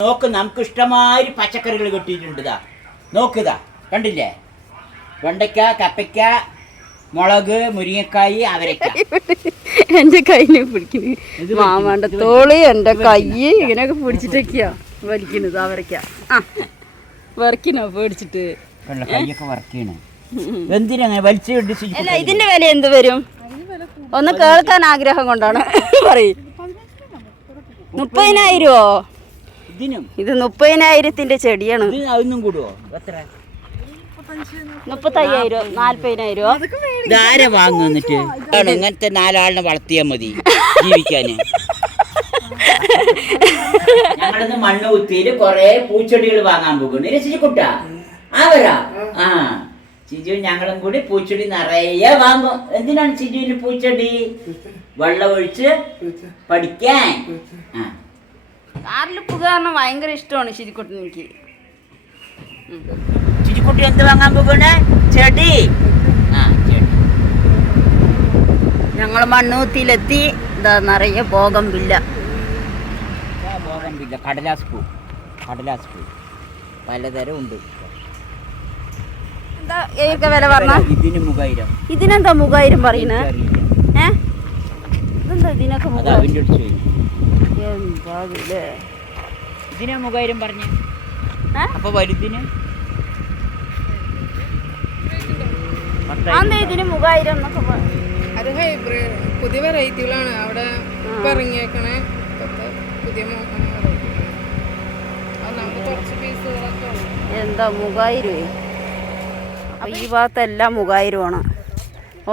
നോക്ക് നമുക്ക് ഇഷ്ടമാതിരി പച്ചക്കറികൾ കിട്ടിയിട്ടുണ്ട് ഇതാ. നോക്കുതാ കണ്ടില്ലേ? വെണ്ടയ്ക്ക കപ്പയ്ക്ക മുളക് മുരിങ്ങക്കായി അവരൊക്കെ. എന്റെ കയ്യിൽ പിടിക്കുന്നു ഇത് മാമാന്റെ തോളി എന്റെ കൈ ഇങ്ങനെയൊക്കെ പിടിച്ചിട്ടൊക്കെയാ വലിക്കുന്നത് അവരൊക്കെ. ആ വറക്കിനോ പേടിച്ചിട്ട്? കണ്ടോ, കൈയൊക്കെ എന്തിനാ വലിച്ചു അല്ല ഇതിന്റെ വില എന്ത് വരും? ഒന്ന് കേൾക്കാൻ ആഗ്രഹം കൊണ്ടാണ് പറയും. മുപ്പതിനായിരമോ ഇതിനും? ഇത് മുപ്പതിനായിരത്തിന്റെ ചെടിയാണ്. ഇത് അതൊന്നും കൂടുവോ? എത്ര? മുപ്പത്തയ്യായിരം നാല്പതിനായിരമോ ഇതാരെ വാങ്ങും എന്നിട്ട്? ആണ് ഇങ്ങനത്തെ നാലാളിനെ വളർത്തിയാൽ മതി ജീവിക്കാന്. ഞങ്ങളിന്ന് മണ്ണ് കുത്തിയിൽ കൊറേ പൂച്ചെടികൾ വാങ്ങാൻ പോകുന്നു. രസിക്കുട്ട അവരാ ആ ചിജു ഞങ്ങളും കൂടി പൂച്ചെടി നിറയെ വാങ്ങും. എന്തിനാണ് ചിജുവിന് പൂച്ചെടി? വെള്ളമൊഴിച്ച് പഠിക്കാൻ. ആ. കാറിൽ പുകാരണം ഭയങ്കര ഇഷ്ടമാണ് ശരിക്കുട്ടൻ എനിക്ക്. ചിജുക്കുട്ടി എന്ത് വാങ്ങാൻ പോകണേ ചെടി. ആ ചെടി. ഞങ്ങൾ മണ്ണൂത്തിയിലെത്തി എന്താ നിറയെ ഭോഗം ഇല്ല ബോഗംവില്ല കടലാസ് പൂ. കടലാസ് പൂ. പലതരം ഉണ്ട്. എന്താ വില പറഞ്ഞ? ഇതിന് മുഖായിരം. ഇതിനെന്താ മുഖായിരം പറയുന്നത് എനിക്കറിയില്ല. ഏ? ഇതെന്താ ഇതിനൊക്കെ മുഖായിരം അവന്റെ അടുത്ത് ചോദിക്കും എന്താ ഇതില്ലേ ഇതിന് മുഖായിരം പറഞ്ഞു? അപ്പൊ വലുതിന് ഇതിന് എന്നൊക്കെ അത് ഹൈബ്രിഡ് പുതിയ വെറൈറ്റികളാണ്. അവിടെ ഇപ്പൊ ഇറങ്ങിയേക്കണേ. ഇപ്പത്തെ പുതിയ എന്താ മുഖായിരമേ അപ്പൊ ഈ ഭാഗത്തെല്ലാം മുഖായിരമാണ്.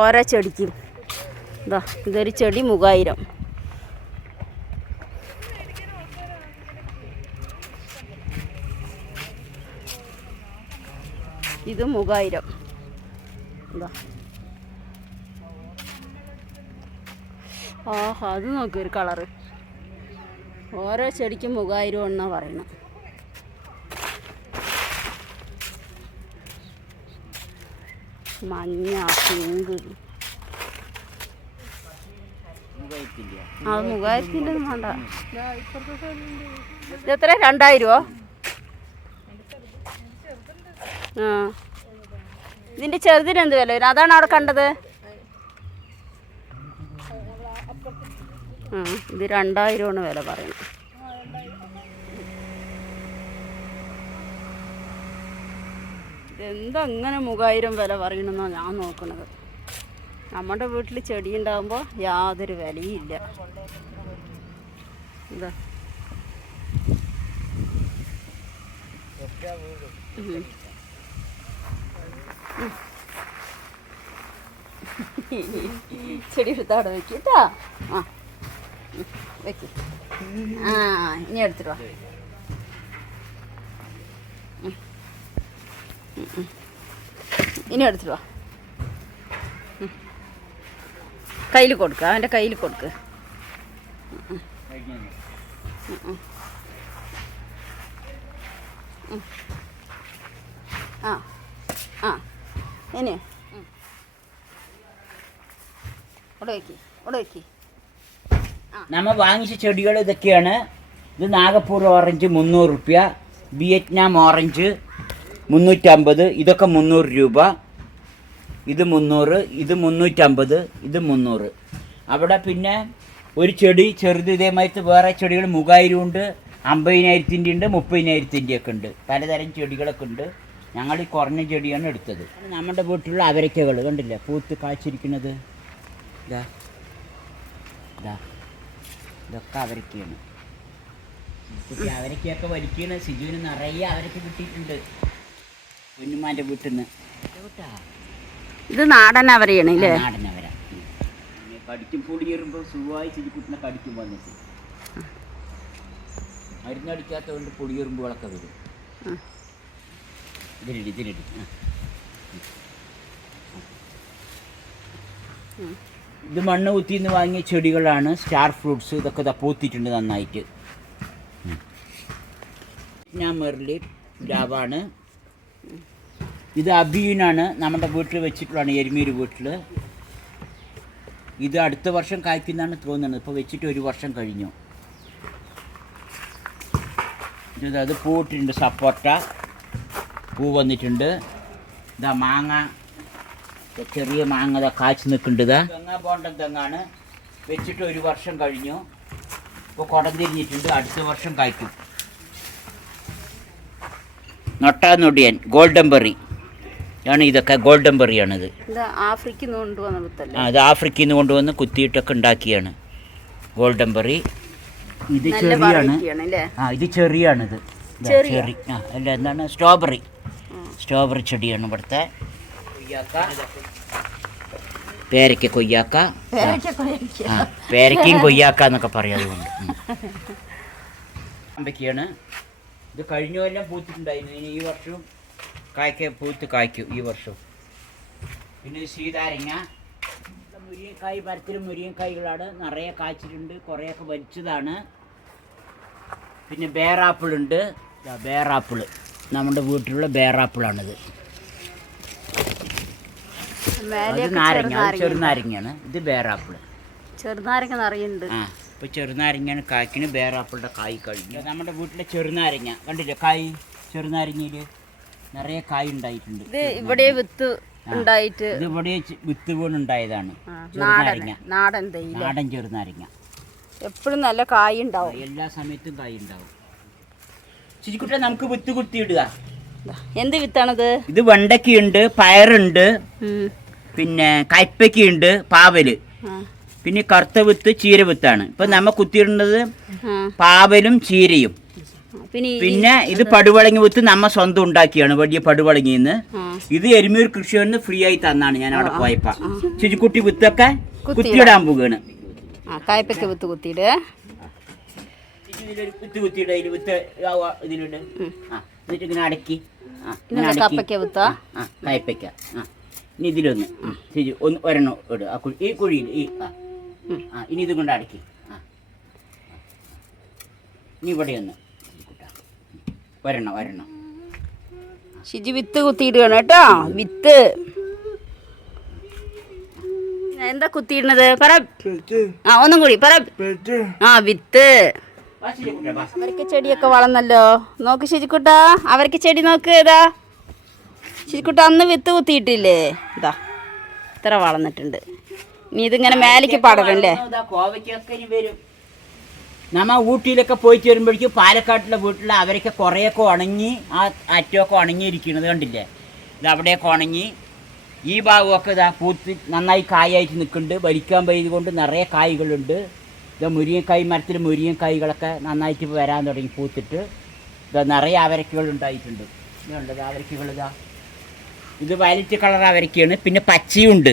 ഓരോ ചെടിക്കും. ഇതാ ഇതൊരു ചെടി മുഖായിരം. ഇത് എന്താ ആഹാ അത് നോക്കി ഒരു കളറ് ഓരോ ചെടിക്കും മുഖായിരം എന്നാ പറയുന്നത്. മഞ്ഞ പിങ്ക്. അത് മുഖായിരത്തിന്റെ വേണ്ട. എത്ര രണ്ടായിരമോ ആ. ഇതിന്റെ ചെറുതിന് എന്ത് വില വരും? അതാണ് അവിടെ കണ്ടത്. ആ ഇത് രണ്ടായിരമാണ് വില പറയുന്നത്. ഇതെന്താ ഇങ്ങനെ മൂവായിരം വില പറയണമെന്നാണ് ഞാൻ നോക്കണത്. നമ്മുടെ വീട്ടിൽ ചെടി ഉണ്ടാകുമ്പോൾ യാതൊരു വിലയും ഇല്ല. എന്താ. ചെടി എടുത്ത് അവിടെ വെക്കും കേട്ടോ ആ. വെക്കും. ആ ഇനി എടുത്തിട്ട് വാ. ഇനി എടുത്തിട്ട് വാ. കയ്യിൽ കൊടുക്കുക അവന്റെ കയ്യിൽ കൊടുക്കുക ആ. ആ. ഇനി? നമ്മ വാങ്ങിച്ച ചെടികൾ ഇതൊക്കെയാണ്. ഇത് നാഗപ്പൂർ ഓറഞ്ച് മുന്നൂറ് റുപ്യ വിയറ്റ്നാം ഓറഞ്ച് മുന്നൂറ്റമ്പത് ഇതൊക്കെ മുന്നൂറ് രൂപ. ഇത് മുന്നൂറ് ഇത് മുന്നൂറ്റമ്പത് ഇത് മുന്നൂറ്. അവിടെ പിന്നെ ഒരു ചെടി ചെറുത് ഇതേമാതിരി വേറെ ചെടികൾ മൂവായിരം അമ്പതിനായിരത്തിന്റെ ഉണ്ട് മുപ്പതിനായിരത്തിന്റെ ഒക്കെ ഉണ്ട്. പലതരം ചെടികളൊക്കെ ഉണ്ട്. ഞങ്ങൾ ഈ കുറഞ്ഞ ചെടിയാണ് എടുത്തത്. നമ്മുടെ വീട്ടിലുള്ള അവരക്കകൾ കണ്ടില്ലേ? പൂത്ത് കാഴ്ചിരിക്കുന്നത് ഇതാ. ഇതാ. ഇതൊക്കെ അവരക്കയാണ്. കുട്ടി അവരൊക്കെയൊക്കെ വലിക്കണ. സിജുവിന് നിറയെ അവരൊക്കെ കിട്ടിയിട്ടുണ്ട്. കുഞ്ഞുമാന്റെ വീട്ടിൽ നിന്ന് ഇത് നാടൻ അവരെയാണ് അല്ലേ നാടൻ അവര. കടിക്കും. പൊടി കയറുമ്പോൾ സുഖമായി സിജിക്കുട്ടിനെ കടിക്കും വന്നിട്ട്. മരുന്നടിക്കാത്തതുകൊണ്ട് പൊടി കയറുമ്പോഴൊക്കെ വരും. ഇതിലിടി ഇതിലിടി. ഇത് മണ്ണ് കുത്തി നിന്ന് വാങ്ങിയ ചെടികളാണ്. സ്റ്റാർ ഫ്രൂട്ട്സ് ഇതൊക്കെ ഇതാ പൂത്തിട്ടുണ്ട് നന്നായിട്ട്. ഞാൻ മെറിലി രാവാണ് ഇത് അബീനാണ്. നമ്മുടെ വീട്ടിൽ വെച്ചിട്ടുള്ളതാണ് എരുമീര് വീട്ടിൽ ഇത് അടുത്ത വർഷം കായ്ക്കുന്നതാണ് തോന്നുന്നത്. ഇപ്പോൾ വെച്ചിട്ട് ഒരു വർഷം കഴിഞ്ഞു. ഇത് അത് പൂട്ടിട്ടുണ്ട് സപ്പോട്ട. പൂ വന്നിട്ടുണ്ട്. ഇതാ മാങ്ങ. ചെറിയ മാങ്ങ ഇതാ കാച്ചു നിൽക്കുന്നുണ്ട് ഇതാ. തെങ്ങ ബോണ്ടൻ തെങ്ങാണ്. വെച്ചിട്ട് ഒരു വർഷം കഴിഞ്ഞു. ഇപ്പോൾ കുടം തിരിഞ്ഞിട്ടുണ്ട് അടുത്ത വർഷം കായ്ക്കും. നൊട്ടാനൊടിയൻ ഗോൾഡൻ ബെറി. ആണ് ഇതൊക്കെ ഗോൾഡൻ ബെറിയാണിത്. ഇത് ആഫ്രിക്കിൽ നിന്ന് കൊണ്ടുവന്ന വിത്തല്ലേ? ആ ഇത് ആഫ്രിക്കയിൽ നിന്ന് കൊണ്ടുവന്ന് കുത്തിയിട്ടൊക്കെ ഉണ്ടാക്കിയാണ്. Golden berry. ഇത് ചെറിയാണ്. ആ ഇത് ചെറിയാണിത്. ചെറിയ? ചെറി. ആ അല്ല എന്താണ്? സ്ട്രോബെറി. സ്ട്രോബെറി ചെടിയാണ് ഇവിടുത്തെ. പേരയ്ക്ക കൊയ്യാക്ക. ആ. പേരയ്ക്കയും കൊയ്യാക്ക എന്നൊക്കെ പറയും അതുകൊണ്ട്. അമ്പയ്ക്കാണ് ഇത് കഴിഞ്ഞ കൊല്ലം പൂത്തിട്ടുണ്ടായിരുന്നു. ഇനി ഈ വർഷവും കായ്ക്ക പൂത്ത് കായ്ക്കും ഈ വർഷവും പിന്നെ സീതാരങ്ങ മുരിയക്കായ് മരത്തിൽ മുരിയക്കായ്കളാണ് നിറയെ കായ്ച്ചിട്ടുണ്ട്. കുറേയൊക്കെ വലിച്ചതാണ്. പിന്നെ ബേറാപ്പിളുണ്ട്. ബേറാപ്പിൾ. നമ്മുടെ വീട്ടിലുള്ള ബേറാപ്പിളാണിത്. അത് മേലെയൊക്കെ നാരങ്ങ അത് ചെറുനാരങ്ങ. ചെറുനാരങ്ങയാണ് ഇത് ബേറാപ്പിൾ ചെറുനാരങ്ങ നിറയുണ്ട്. ആ ഇപ്പോൾ ചെറുനാരങ്ങയാണ് കായ്ക്കിന് ബേറാപ്പിളുടെ കായ് കഴിഞ്ഞു. നമ്മുടെ വീട്ടിലെ ചെറുനാരങ്ങ കണ്ടില്ലേ കായ്? ചെറുനാരങ്ങയിൽ നിറയെ കായ് ഉണ്ടായിട്ടുണ്ട്. ഇത് ഇവിടെ വിത്ത് ഉണ്ടായിട്ട് ഇത് ഇവിടെ വിത്ത് വീണുണ്ടായതാണ് ആ, നാടൻ ചെറുനാരങ്ങ നാടൻ തേയില നാടൻ ചെറുനാരങ്ങ എപ്പോഴും നല്ല കായ് ഉണ്ടാവും. എല്ലാ സമയത്തും കായ് ഉണ്ടാവും. ശരിക്കുട്ടെ നമുക്ക് വിത്ത് കുത്തിയിടുക എന്ത് വിത്താണത്? ഇത് വെണ്ടക്കുണ്ട് പയറുണ്ട്. പിന്നെ കയ്പക്കുണ്ട് പാവൽ. പിന്നെ കറുത്ത വിത്ത് ചീര വിത്താണ്. ഇപ്പൊ നമ്മ കുത്തിയിടുന്നത്. പാവലും ചീരയും. പിന്നെ ഇത് പടുവളങ്ങി വിത്ത് നമ്മ സ്വന്തം ഉണ്ടാക്കിയാണ് വലിയ പടുവളങ്ങിന്ന്. ഇത് എരുമൂർ കൃഷിയൊന്ന് ഫ്രീ ആയി തന്നാണ് ഞാൻ അവിടെ പോയപ്പോ. ചുരുക്കുട്ടി വിത്തൊക്കെ കുത്തിയിടാൻ പോവുകയാണ്. കായ്പയ്ക്ക് വിത്ത് കുത്തിയിട്ട് ഇതിലൊരു വിത്ത് കുത്തിയിട ഇതിൽ വിത്ത് ആ, ആ, ഇതിലുണ്ട് ആ എന്നിട്ട് ഇങ്ങനെ അടക്കി. ആ ഇങ്ങനെ ഇന്നലെ അടക്കി. കപ്പയ്ക്ക വിത്താ? ആ കയ്പ്പയ്ക്ക. ആ ഇനി ഇതിലൊന്ന് ശരി ഒന്ന് ഒരെണ്ണം ഇടുക. ആ കുഴി ഈ കുഴിയിൽ ഈ ആ ആ ഇനി ഇത് കൊണ്ട് അടക്കി. ആ ഇനി ഇവിടെ ഒന്ന് ഒരെണ്ണം ഒരെണ്ണം. ഷിജി വിത്ത് കുത്തിയിടുകയാണ് കേട്ടോ. വിത്ത്. എന്താ കുത്തിയിടുന്നത്? പറ. ആ ഒന്നും കൂടി പറ. ആ വിത്ത്. അവർക്ക് ചെടിയൊക്കെ വളർന്നല്ലോ. നോക്ക് ശരിക്കുട്ട അവർക്ക് ചെടി നോക്ക് ഏതാ ശരിക്കുട്ട അന്ന് വിത്ത് കുത്തിയിട്ടില്ലേ? ഇതാ ഇത്ര വളർന്നിട്ടുണ്ട്. ഇനി ഇതിങ്ങനെ മേലേക്ക് പടരല്ലേ നമ്മ ഊട്ടിയിലൊക്കെ പോയിട്ട് വരുമ്പോഴേക്കും പാലക്കാട്ടിലെ വീട്ടിൽ അവരൊക്കെ കുറേയൊക്കെ ഉണങ്ങി ആ അറ്റമൊക്കെ ഉണങ്ങിയിരിക്കുന്നത് കണ്ടില്ലേ? ഇത് അവിടെയൊക്കെ ഉണങ്ങി. ഈ ഭാഗമൊക്കെ ഇതാ പൂത്തി നന്നായി കായായിട്ട് നിൽക്കുന്നുണ്ട്. വലിക്കാൻ പെയ്തുകൊണ്ട് നിറയെ കായ്കളുണ്ട്. ഇത് മുരിങ്ങക്കായ് മരത്തിൽ മുരിങ്ങക്കായ്കളൊക്കെ നന്നായിട്ട് വരാൻ തുടങ്ങി പൂത്തിട്ട്. ഇത് നിറയെ അവരക്കുകൾ ഉണ്ടായിട്ടുണ്ട്. ഇതുണ്ട് ഇത് അവരക്കുകൾ ഇതാ. ഇത് വയലറ്റ് കളർ അവരക്കയാണ്. പിന്നെ പച്ചയുണ്ട്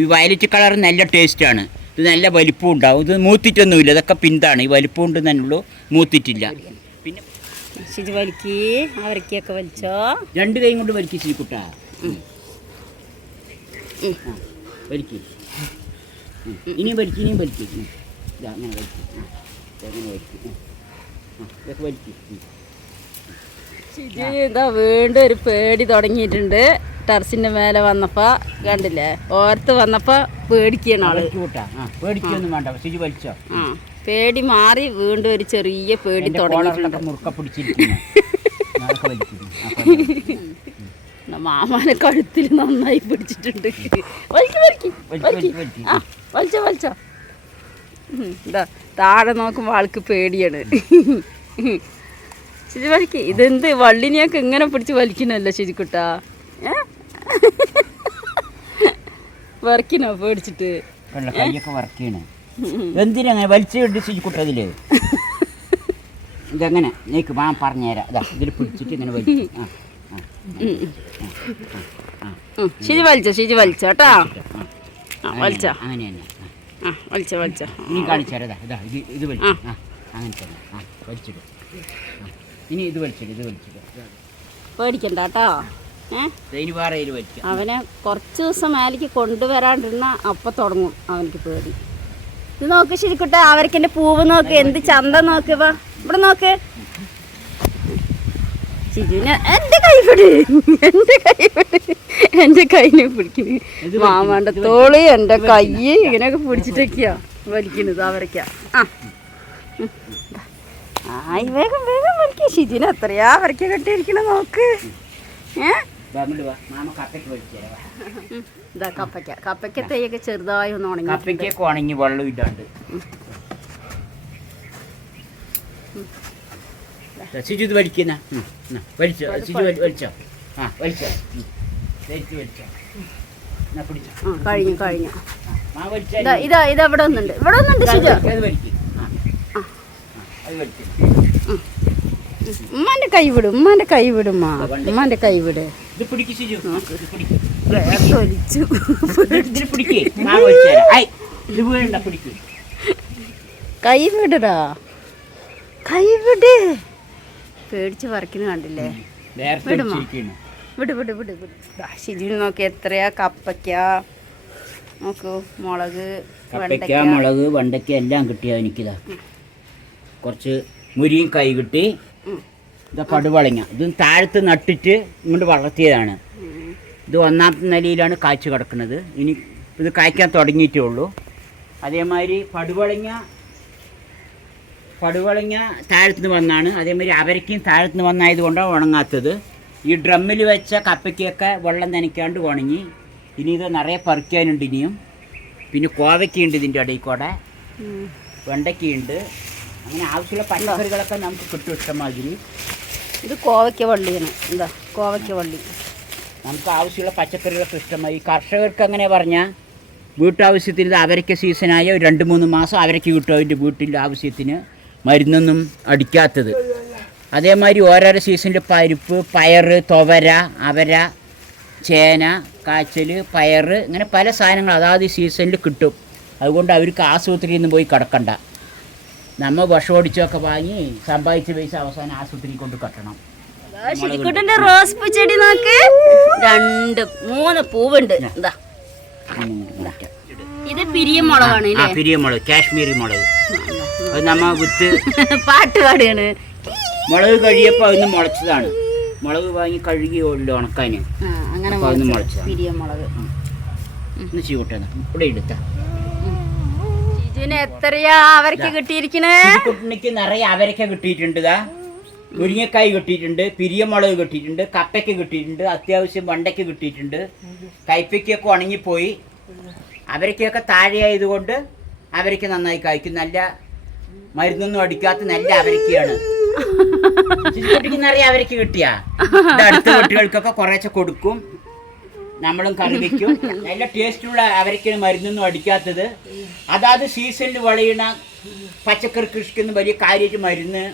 ഈ വയലറ്റ് കളർ നല്ല ടേസ്റ്റാണ് ഇത് നല്ല വലിപ്പം ഉണ്ടാവും. ഇത് മൂത്തിട്ടൊന്നുമില്ല. ഇതൊക്കെ പിന്താണ്. ഈ വലിപ്പം ഉണ്ട് തന്നെ ഉള്ളൂ. മൂത്തിട്ടില്ല. പിന്നെ ഇത് വലിക്ക് അവരക്കൊക്കെ വലിച്ചോ. രണ്ട് കൈ കൊണ്ട് വലിക്കി ശ്രീക്കുട്ട വലിക്കി. ഇനിയും വലിക്കി ഇനിയും വലിക്കി. അങ്ങനെ വലിക്കും. അങ്ങനെ വലിക്കും. ഇതൊക്കെ വലിക്കും. ഇതാ വീണ്ടും ഒരു പേടി തുടങ്ങിയിട്ടുണ്ട്. ടെറസിന്റെ മേലെ വന്നപ്പോ കണ്ടില്ലേ? ഓർത്ത് വന്നപ്പോ പേടിക്കണം ആൾ. പേടിക്കൊന്നും വേണ്ട. ശരി വലിച്ചോ? ആ പേടി മാറി വീണ്ടും ഒരു ചെറിയ പേടി തുടങ്ങിയിട്ടുണ്ട്. മുറുക്ക പിടിച്ചിരിക്കുന്നു. മാമാനെ കഴുത്തിൽ നന്നായി പിടിച്ചിട്ടുണ്ട്. വലിച്ചോ വലിച്ചോ. ഇതാ താഴെ നോക്കുമ്പോൾ ആൾക്ക് പേടിയാണ്. ശരി വലിക്ക് ഇതെന്ത് വള്ളിനെയൊക്കെ ഇങ്ങനെ പിടിച്ച് വലിക്കണല്ലോ ശരിക്കുട്ടാ? വറക്കിനോ പേടിച്ചിട്ട്? എന്തിനാ വലിച്ചു ഇടിച്ച് ശരിക്കുട്ടതിൽ ഇതെങ്ങനെ നീക്ക് മാൻ പറഞ്ഞുതരാം ഇതാ ഇതിൽ പിടിച്ചിട്ട് ഇങ്ങനെ വലിച്ചു. ശരി വലിച്ചോ ശരി വലിച്ചോ കേട്ടോ. വലിച്ചോ. അങ്ങനെ തന്നെ ആ. ആ വലിച്ചോ വലിച്ചോ. ഇനി കാണിച്ചു തരാം ഇതാ, ഇതാ ഇത് ഇത് വലിച്ചു. ആ. അങ്ങനെ തന്നെ. ആ വലിച്ചിട്ട് ഇനി ഇത് ഇത്. പേടിക്കണ്ട കേട്ടോ. അവനെ കുറച്ച് ദിവസം മേലേക്ക് കൊണ്ടുവരാണ്ടിരുന്ന അപ്പൊ തുടങ്ങും അവനക്ക് പേടി. ഇത് നോക്ക് ശരിക്കട്ടെ അവർക്ക് എന്റെ പൂവ് നോക്ക് എന്ത് ചന്ത നോക്ക് വാ ഇവിടെ നോക്ക്. എന്റെ കൈ പിടി. എന്റെ കൈ പിടി. എന്റെ കൈനെ പിടിക്കുന്നു മാമാന്റെ തോളി എന്റെ കൈ ഇങ്ങനെയൊക്കെ പിടിച്ചിട്ടൊക്കെയാ വലിക്കുന്നത് അവരൊക്കെയാ. ആ. ആയി വേഗം വേഗം വലിക്കും. ഷിജിന് എത്രയാ വരയ്ക്ക കെട്ടിയിരിക്കണ നോക്ക്. ഏ. ഇതാ കപ്പയ്ക്ക. കപ്പയ്ക്ക തൈയൊക്കെ ചെറുതായി ഒന്ന് ഉണങ്ങി. കപ്പയ്ക്കൊക്കെ ഉണങ്ങി വെള്ളം ഇല്ലാണ്ട് സിജു ഇത് വലിക്കുന്ന. വലിച്ചോ സിജു വലിച്ചോ. ആ വലിച്ചോ. ആ കഴിഞ്ഞു കഴിഞ്ഞു. ഇതാ ഇതാ ഇവിടെ ഒന്നുണ്ട്. ഇവിടെ ഒന്നുണ്ട് ഉമ്മാന്റെ കൈ വിടും ഉമ്മാന്റെ കൈ വിടുമാ ഉമ്മാന്റെ കൈ വിട്. കൈ വിടടാ. കൈ വിട്. പേടിച്ച് പറിക്കുന്ന കണ്ടില്ലേ? വിടുമോ? വിട് വിട് വിട് വിട്. ഷിജിന് നോക്കി എത്രയാ കപ്പയ്ക്ക? നോക്കൂ മുളക് കപ്പയ്ക്ക മുളക് വെണ്ടയ്ക്ക എല്ലാം കിട്ടിയ എനിക്കിതാ. കുറച്ച് മുരിയും കൈ കിട്ടി. ഇതാ പടുവളങ്ങ. ഇത് താഴത്ത് നട്ടിട്ട് ഇങ്ങോട്ട് വളർത്തിയതാണ്. ഇത് ഒന്നാമത്തെ നിലയിലാണ് കാച്ചു കിടക്കുന്നത്. ഇനി ഇത് കായ്ക്കാൻ തുടങ്ങിയിട്ടേ ഉള്ളൂ. അതേമാതിരി പടുവളങ്ങ പടുവളങ്ങ താഴത്തുനിന്ന് വന്നാണ്. അതേമാതിരി അവരയ്ക്കും താഴത്തുനിന്ന് വന്നായതുകൊണ്ടാണ് ഉണങ്ങാത്തത്. ഈ ഡ്രമ്മിൽ വെച്ച കപ്പയ്ക്കൊക്കെ വെള്ളം നനയ്ക്കാണ്ട് ഉണങ്ങി. ഇനി ഇത് നിറയെ പറിക്കാനുണ്ട് ഇനിയും. പിന്നെ കോവയ്ക്കുണ്ട് ഇതിന്റെ ഇടയിൽ കൂടെ. വെണ്ടയ്ക്കുണ്ട്. അങ്ങനെ ആവശ്യമുള്ള പച്ചക്കറികളൊക്കെ നമുക്ക് കിട്ടും ഇഷ്ടമാതിരി. ഇത് കോവയ്ക്ക വള്ളിയാണ്. എന്താ? കോവയ്ക്ക വള്ളി. നമുക്ക് ആവശ്യമുള്ള പച്ചക്കറികളൊക്കെ ഇഷ്ടമായി. കർഷകർക്ക് അങ്ങനെ പറഞ്ഞാൽ വീട്ടാവശ്യത്തിന് ഇത് അവരയ്ക്ക സീസണായ ഒരു രണ്ട് മൂന്ന് മാസം അവരയ്ക്ക് കിട്ടും അതിന്റെ വീട്ടിന്റെ ആവശ്യത്തിന്. മരുന്നൊന്നും അടിക്കാത്തത്. അതേമാതിരി ഓരോരോ സീസണിൽ പരിപ്പ് പയർ തുവര അവര ചേന കാച്ചൽ പയർ ഇങ്ങനെ പല സാധനങ്ങൾ അതാത് സീസണിൽ കിട്ടും. അതുകൊണ്ട് അവർക്ക് ആശുപത്രിയിൽ നിന്ന് പോയി കിടക്കണ്ട. നമ്മൾ വിഷം ഓടിച്ചൊക്കെ വാങ്ങി സമ്പാദിച്ച പൈസ അവസാനം ആശുപത്രിയിൽ കൊണ്ട് കെട്ടണം. റോസ് പൂ ചെടി നോക്ക്. രണ്ട് മൂന്ന് പൂവുണ്ട്. എന്താ. ഇത്. പിരിയ മുളകാണ് പിരിയ മുളക് കാശ്മീരി മുളക്. അത് നമ്മ വിത്ത് പാട്ട് പാടുകയാണ്. മുളക് കഴിയപ്പോൾ അതിന് മുളച്ചതാണ്. മുളക് വാങ്ങി കഴുകി ഉള്ളു ഉണക്കാൻ ആ, അങ്ങനെ മുളക്. ഒന്ന് ചീവട്ടെ ഇവിടെ എടുത്ത. ഷിജുവിന് എത്രയാ കിട്ടിയിരിക്കണേ? നിറയെ അവരൊക്കെ കിട്ടിയിട്ടുണ്ട് മുരിങ്ങക്കായ് കിട്ടിയിട്ടുണ്ട് പിരിയമുളക് കിട്ടിയിട്ടുണ്ട് കപ്പയ്ക്ക് കിട്ടിയിട്ടുണ്ട് അത്യാവശ്യം വണ്ടയ്ക്ക് കിട്ടിയിട്ടുണ്ട്. കയ്പയ്ക്കൊക്കെ ഉണങ്ങിപ്പോയി. അവരൊക്കെയൊക്കെ താഴെയായതുകൊണ്ട് അവരൊക്കെ നന്നായി കായ്ക്കും. നല്ല മരുന്നൊന്നും അടിക്കാത്ത നല്ല അവരക്കാണ് അറിയാം അവരക്ക് കിട്ടിയ. അടുത്ത കുട്ടികൾക്കൊക്കെ കുറേശ്ശെ കൊടുക്കും. നമ്മളും കറി വെക്കും. നല്ല ടേസ്റ്റുള്ള അവരക്കാണ് മരുന്നൊന്നും അടിക്കാത്തത്. അതാത് സീസണിൽ വളയുന്ന പച്ചക്കറി കൃഷിക്കൊന്നും വലിയ കാര്യമായിട്ട് മരുന്ന്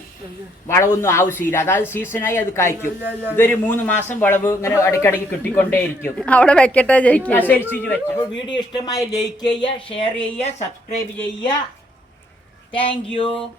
വളവൊന്നും ആവശ്യമില്ല. അതായത് സീസണായി അത് കായ്ക്കും. ഇതൊരു മൂന്ന് മാസം വളവ് ഇങ്ങനെ ഇടയ്ക്കിടയ്ക്ക് കിട്ടിക്കൊണ്ടേയിരിക്കും. അവിടെ വെക്കട്ടെ അനുസരിച്ച് വെച്ചു. വീഡിയോ ഇഷ്ടമായ ലൈക്ക് ചെയ്യുക ഷെയർ ചെയ്യുക സബ്സ്ക്രൈബ് ചെയ്യുക. Thank you.